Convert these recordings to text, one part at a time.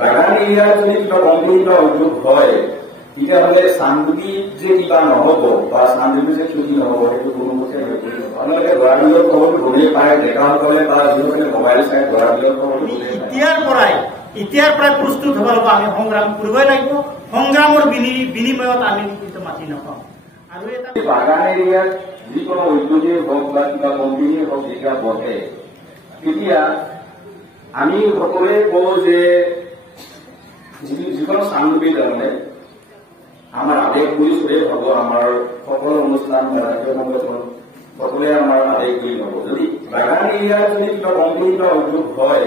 বাগান এৰিয়াত যদি কিবা কোম্পানী বা উদ্যোগ হয় তেতিয়াহ'লে চান্দুবিত যে কিবা নহ'ব বা চান্দুবিত যে ক্ষতি নহ'ব সেইটো কোনো মতে আপোনালোকে গৰাকীৰ খবৰ গমেই পায়, ডেকাসকলে বা যিসকলে মোবাইল চাই গৰাকীৰ খবৰ এতিয়াৰ পৰাই প্ৰস্তুত হ'ব লাগিব। আমি সংগ্ৰাম কৰিবই লাগিব। সংগ্ৰামৰ বিনিময়ত আমি কিন্তু মাটি নাপাওঁ। আৰু এটা বাগান এৰিয়াত যিকোনো উদ্যোগেই হওক বা কিবা কোম্পানীয়ে হওক যেতিয়া বহে তেতিয়া আমি সকলোৱে কওঁ যে যিকোনো চান্দুবিত তাৰমানে আমাৰ আৱেগ বুলি চবেই ভাবো। আমাৰ সকলো অনুষ্ঠান ৰাজ্য সংগঠন সকলোৱে আমাৰ আৱেগ বুলি ভাবো। যদি বাগান এৰিয়াত যদি কিবা কোম্পানী বা উদ্যোগ হয়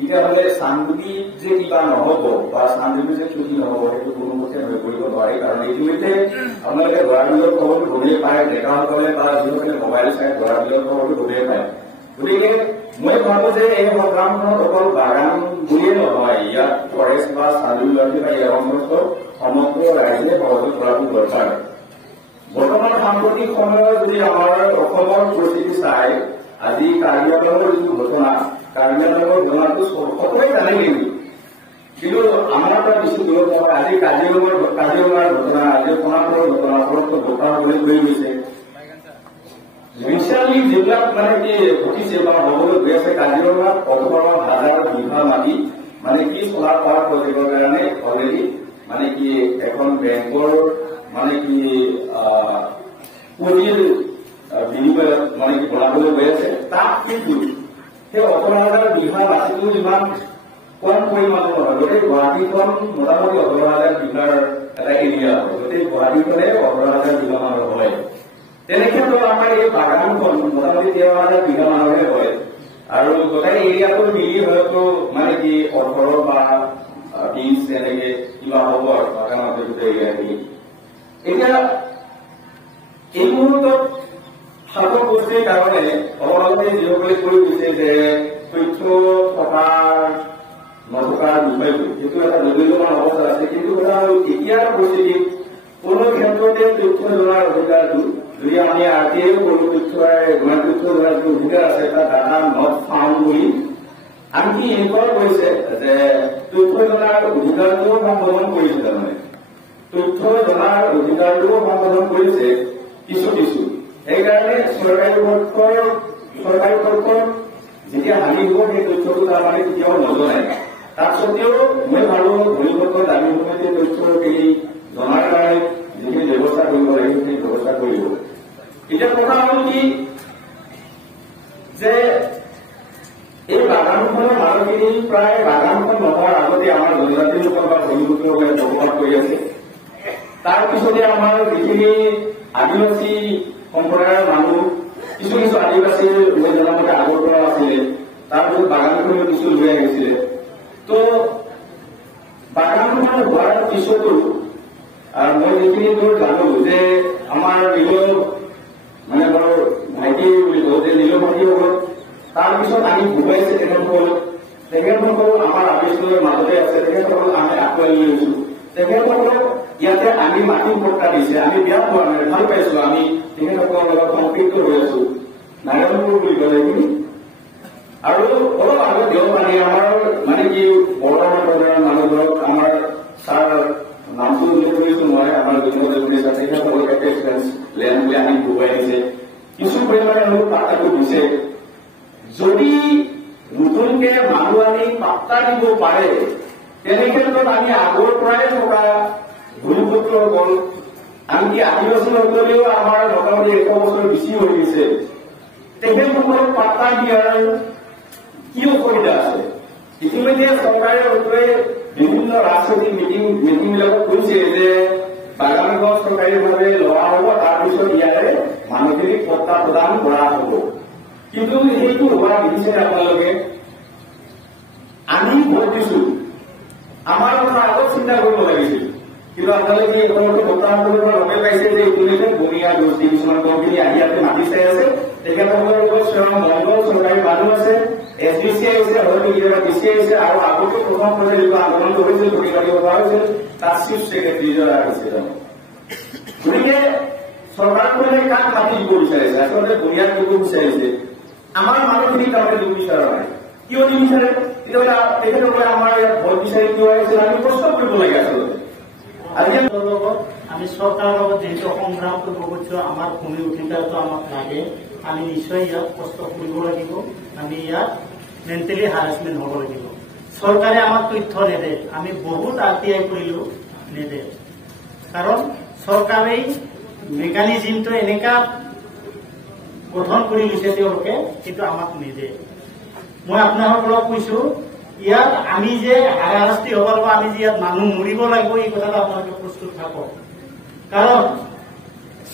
তেতিয়াহ'লে চান্দুবিত যে কিবা নহ'ব বা চান্দুবিত যে ক্ষতি নহ'ব সেইটো কোনো মতে হৈ পৰিব নোৱাৰি। কাৰণ ইতিমধ্যে আপোনালোকে গৰাকীৰ খবৰটো গমেই পায়, ডেকাসকলে বা যিসকলে মোবাইল চাই গৰাকীৰ খবৰটো গমেই পায়। গতিকে মই ভাবো যে এই সংগ্ৰামখনত অকল বাগান বুলিয়ে নহয়, ইয়াত ফৰেষ্ট বা চান্দুবিত বা ইয়াৰ সমস্ত সমগ্ৰ ৰাইজে সহযোগ কৰাটো দৰকাৰ। বৰ্তমান সাম্প্ৰতিক সময়ত যদি আমাৰ অসমৰ পৰিস্থিতি চাই আজি কাৰ্বি আংলঙৰ যিটো ঘটনা, কাৰ্বি আংলঙৰ ঘটনাটো সকলোৱে জানে কিন্তু আমাৰ পৰা কিছু দূৰত নহয়। আজি কাজিৰঙাৰ ঘটনা, আজি সোণাপুৰৰ ঘটনা ফলত বতাহ হৈ গৈছে। ৰিচেণ্টলি যিবিলাক মানে কি ঘটিছে বা হ'বলৈ গৈ আছে, কাজিৰঙাত 18,000 বিঘা মাটি মানে কি চলাৰ পাৱাৰ প্ৰজেক্টৰ কাৰণে অলৰেডি মানে কি এখন বেংকৰ মানে কি পুঁজিৰ বিনিময়ত মানে কি বনাবলৈ গৈ আছে। তাত কিন্তু সেই 18,000 বিঘা মাটিটো ইমান কম পৰিমাণৰ নহয়। গোটেই গুৱাহাটীখন মোটামুটি 18,000 বিঘাৰ এটা এৰিয়া হয়। গোটেই গুৱাহাটীখনে 18,000 বিঘা মানৰ হয়। তেনেক্ষেত্ৰত আমাৰ এই বাগানখন মোটামুটি 13,000 বিঘা মানৰহে হয়। আৰু গোটেই এৰিয়াটো মিলি হয়তো মানে কি 18 বা 20 এনেকে কিবা হ'ব আৰু বাগানত গোটেই এৰিয়াখিনি। এতিয়া এই মুহূৰ্তত শাসক গোষ্ঠীৰ কাৰণে অৱলম্বী যিসকলে কৈ গৈছে যে তথ্য থকা নথকাৰ বিষয়টো সেইটো এটা দলীয়মান অৱস্থা আছে। কিন্তু কথা হ'ল এতিয়াৰ পৰিস্থিতিত কোনো ক্ষেত্ৰতে তথ্য জনাৰ অধিকাৰটো যদি আমি RTI কোনো তথ্য জনাৰ যিটো অধিকাৰ আছে তাত ডাটা নট ফাউণ্ড বুলি আনকি এনেকুৱাও কৈছে যে তথ্য জনাৰ অধিকাৰটোও সংশোধন কৰিছে। তাৰমানে তথ্য জনাৰ অধিকাৰটোও সংশোধন কৰিছে কিছু। সেইকাৰণে চৰকাৰী পক্ষৰ যেতিয়া হানি হ'ব সেই তথ্যটো তাৰমানে কেতিয়াও নজনায়। তাৰ সত্বেও মই ভাবো ভৱিষ্যতত দাবী সমিতিয়ে তথ্য এই জনাৰ কাৰণে যিখিনি ব্যৱস্থা কৰিব লাগে সেইখিনি ব্যৱস্থা কৰিব। এতিয়া কথা হ'ল কি যে এই বাগানখনৰ মানুহখিনি প্ৰায় বাগানখন নোহোৱাৰ আগতে আমাৰ জনজাতি লোকৰ বা ভূমিপুত্ৰসকলে বসবাস কৰি আছে। তাৰপিছতে আমাৰ যিখিনি আদিবাসী সম্প্ৰদায়ৰ মানুহ কিছু আদিবাসী মই জনামতে আগৰ পৰা আছিলে, তাৰপিছত বাগানখনেও কিছু লৈ আহিছিলে। তো বাগানখন হোৱাৰ পিছতো মই যিখিনি তোৰ জানো যে আমাৰ মানে মোৰ ভাইটি বুলি কওঁ যে নীলমতীসকল, তাৰপিছত আমি ভুৱাইছে তেখেতসকল আমাৰ আৱেশৰ মাজতে আছে। তেখেতসকল আমি আঁকোৱালি লৈছো। তেখেতসকলক ইয়াতে আমি মাটি পট্টা দিছে, আমি বেয়া পোৱা নাই, ভাল পাইছো। আমি তেখেতসকলৰ লগত সম্পৃক্ত হৈ আছো। নাৰায়ণপুৰ বুলি ক'লে এইখিনি আৰু অলপ আগত দেওপানী আমাৰ মানে কি বড়ো মানুহবোৰক আমাৰ ছাৰ নামটো উল্লেখ কৰিছো মই, আমাৰ তেখেতসকলক লেণ্ড বুলি আমি ঘূৰাই দিছে। কিছু পৰিমাণে লোক পাত্তাটো দিছে। যদি নতুনকে মানুহ আনি পাত্তা দিব পাৰে তেনেক্ষেত্ৰত আমি আগৰ পৰাই থকা ভূমিপুত্ৰসকল আনকি আদিবাসীসকলেও আমাৰ মোটামুটি 100 বছৰ বেছি হৈ গৈছে। তেখেতসকলক পাত্তা দিয়াৰ কি অসুবিধা আছে? ইতিমধ্যে চৰকাৰে বিভিন্ন ৰাজনৈতিক মিটিংবিলাকত কৈছে যে বাগানখন চৰকাৰীভাৱে লোৱা হ'ব, তাৰপিছত ইয়াৰে মানুহখিনিক পট্টা প্ৰদান কৰা হ'ব। কিন্তু সেইটো হোৱা নিবিচাৰে আপোনালোকে। আমি ভোট দিছো, আমাৰ কথা আগত চিন্তা কৰিব লাগিছিল। কিন্তু আপোনালোকে বৰ্তমানৰ পৰা লগে পাইছে যে ইতিমধ্যে বনিয়া গোষ্ঠী কিছুমান কোম্পানী আহি ইয়াতে মাটি চাই আছে। তেখেতসকলৰ লগত স্বয়ং মংগল চৰকাৰী মানুহ আছে, SBC আহিছে, হয়তো কেতিয়াবা BC আহিছে আৰু আগতে প্ৰথম পৰ্যায়ত যিটো আন্দোলনটো হৈছিল প্ৰতিবাদী সভা হৈছিল তাত চিফ ছেক্ৰেটাৰী আহিছিল। গতিকে চৰকাৰখনে কাক মাটি দিব বিচাৰিছে? আচলতে বনিয়াদ দিব বিচাৰিছে। আমাৰ মানুহখিনিক তাৰমানে দিব বিচৰা নাই। কিয় নিবিচাৰে? তেতিয়াহ'লে তেখেতসকলে আমাৰ ইয়াত ভোট বিচাৰি কিয় আহিছিল আমি প্ৰশ্ন কৰিব লাগে আচলতে। আজি আমি চৰকাৰৰ লগত যেহেতু সংগ্ৰাম কৰিব গৈছো, আমাৰ ভূমি অধিকাৰটো আমাক লাগে, আমি নিশ্চয় ইয়াত কষ্ট কৰিব লাগিব, আমি ইয়াত মেণ্টেলি হাৰাচমেণ্ট হ'ব লাগিব। চৰকাৰে আমাক তথ্য নেদে, আমি বহুত RTI কৰিলো নেদে, কাৰণ চৰকাৰে মেকানিজিমটো এনেকা গঠন কৰি লৈছে তেওঁলোকে, কিন্তু আমাক নেদে। মই আপোনালোকক কৈছো ইয়াত আমি যে হাৰাশাস্তি হ'ব লাগিব, আমি যে ইয়াত মানুহ মৰিব লাগিব, এই কথাটো আপোনালোকে প্ৰস্তুত থাকক। কাৰণ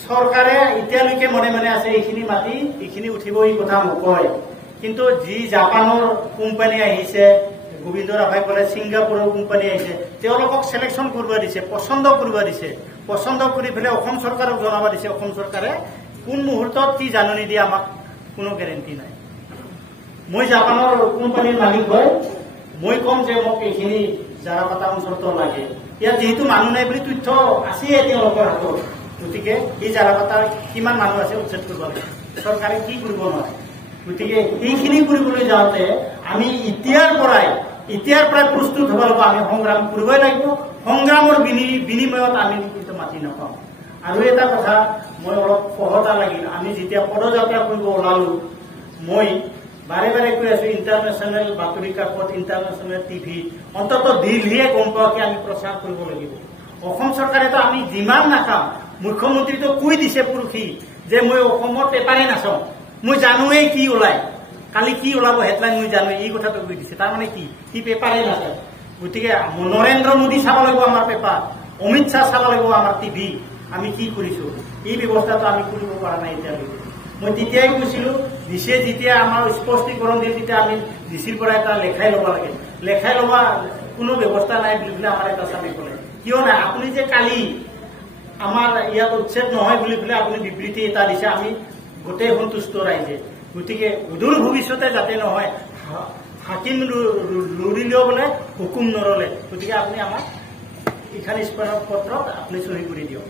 চৰকাৰে এতিয়ালৈকে মনে মনে আছে এইখিনি মাটি এইখিনি উঠিব, এই কথা নকয়। কিন্তু যি জাপানৰ কোম্পানী আহিছে, গোবিন্দ ৰাভাই ক'লে ছিংগাপুৰৰ কোম্পানী আহিছে, তেওঁলোকক চিলেকশ্যন কৰিব দিছে, পচন্দ কৰিব দিছে, পচন্দ কৰি পেলাই অসম চৰকাৰক জনাব দিছে। অসম চৰকাৰে কোন মুহূৰ্তত কি জাননী দিয়ে আমাক কোনো গেৰেণ্টি নাই। মই জাপানৰ কোম্পানীৰ মালিক হয়, মই কম যে মোক এইখিনি জাৰাপাতা অঞ্চলটো লাগে। ইয়াত যিহেতু মানুহ নাই বুলি তথ্য আছে তেওঁলোকৰ হাতত, গতিকে এই জাৰাপাতাৰ কিমান মানুহ আছে উচ্ছেদ কৰিব লাগে, চৰকাৰে কি কৰিব নোৱাৰে। গতিকে এইখিনি কৰিবলৈ যাওঁতে আমি এতিয়াৰ পৰাই প্ৰস্তুত হ'ব লাগিব, আমি সংগ্ৰাম কৰিবই লাগিব। সংগ্ৰামৰ বিনিময়ত আমি কিন্তু মাটি নাপাওঁ। আৰু এটা কথা মই অলপ সহতা লাগিল, আমি যেতিয়া পদযাত্ৰা কৰিব ওলালো, মই বাৰে বাৰে কৈ আছো ইণ্টাৰনেশ্যনেল বাতৰি কাকত, ইণ্টাৰনেশ্যনেল টিভি, অন্ততঃ দিল্লীয়ে গম পোৱাকে আমি প্ৰচাৰ কৰিব লাগিব। অসম চৰকাৰেতো আমি যিমান নাচাম, মুখ্যমন্ত্ৰীটো কৈ দিছে পৰহি যে মই অসমৰ পেপাৰে নাচাওঁ, মই জানোৱেই কি ওলাই, কালি কি ওলাব হেডলাইন মই জানো, এই কথাটো কৈ দিছে। তাৰমানে কি সি পেপাৰে নাচায়। গতিকে নৰেন্দ্ৰ মোদী চাব লাগিব আমাৰ পেপাৰ, অমিত শ্বাহ চাব লাগিব আমাৰ টিভি, আমি কি কৰিছো। এই ব্যৱস্থাটো আমি কৰিব পৰা নাই এতিয়ালৈকে। মই তেতিয়াই কৈছিলো, ডিচে যেতিয়া আমাৰ স্পষ্টীকৰণ দিল, তেতিয়া আমি ডিচিৰ পৰা এটা লেখাই ল'ব লাগে। লেখাই ল'বা কোনো ব্যৱস্থা নাই বুলি পেলাই আমাৰ এটা চাবি ক'লে। কিয় নাই? আপুনি যে কালি আমাৰ ইয়াত উচ্ছেদ নহয় বুলি পেলাই আপুনি বিবৃতি এটা দিছে, আমি গোটেই সন্তুষ্ট ৰাইজে। গতিকে অদূৰ ভৱিষ্যতে যাতে নহয়, হাকিম লৰিলেও বোলে হুকুম নৰলে। গতিকে আপুনি আমাক এইখন স্মাৰক পত্ৰত আপুনি চহী কৰি দিয়ক।